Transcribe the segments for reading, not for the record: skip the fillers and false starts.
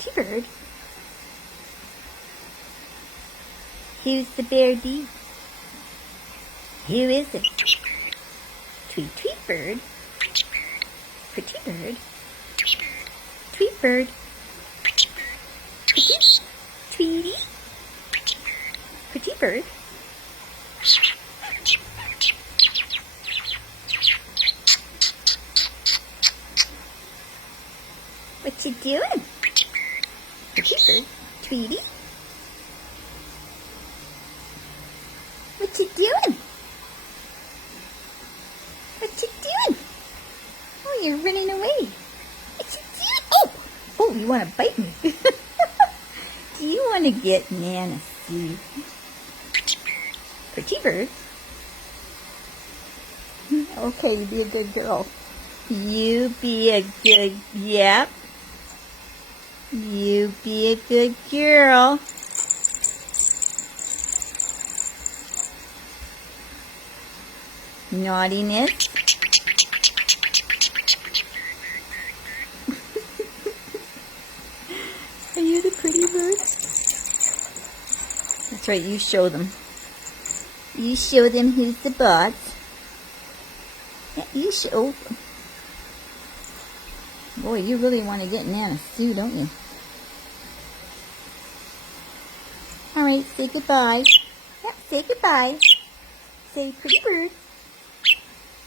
Pretty bird. Who's the birdie? Who is it? Tweet, tweet bird. Pretty bird. Tweet bird. Pretty. Tweety. Pretty bird. What you doing? Pretty bird. Tweety. What you doing? What you doing? Oh, you're running away. What you doing? Oh, you want to bite me? Do you want to get Nana Sue? Pretty bird. Okay, you be a good girl. You be a good, yep. You be a good girl. Naughtiness. Are you the pretty bird? That's right, you show them. You show them who's the boss. Yeah, you show. Boy, you really want to get Nana Sue, don't you? Alright, say goodbye. Yep, say goodbye. Say pretty bird.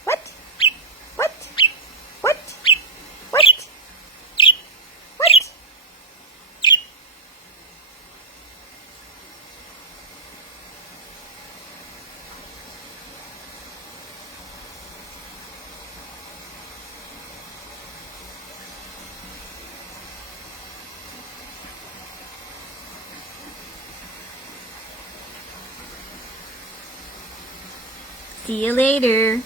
What? What? What? What? What? See you later.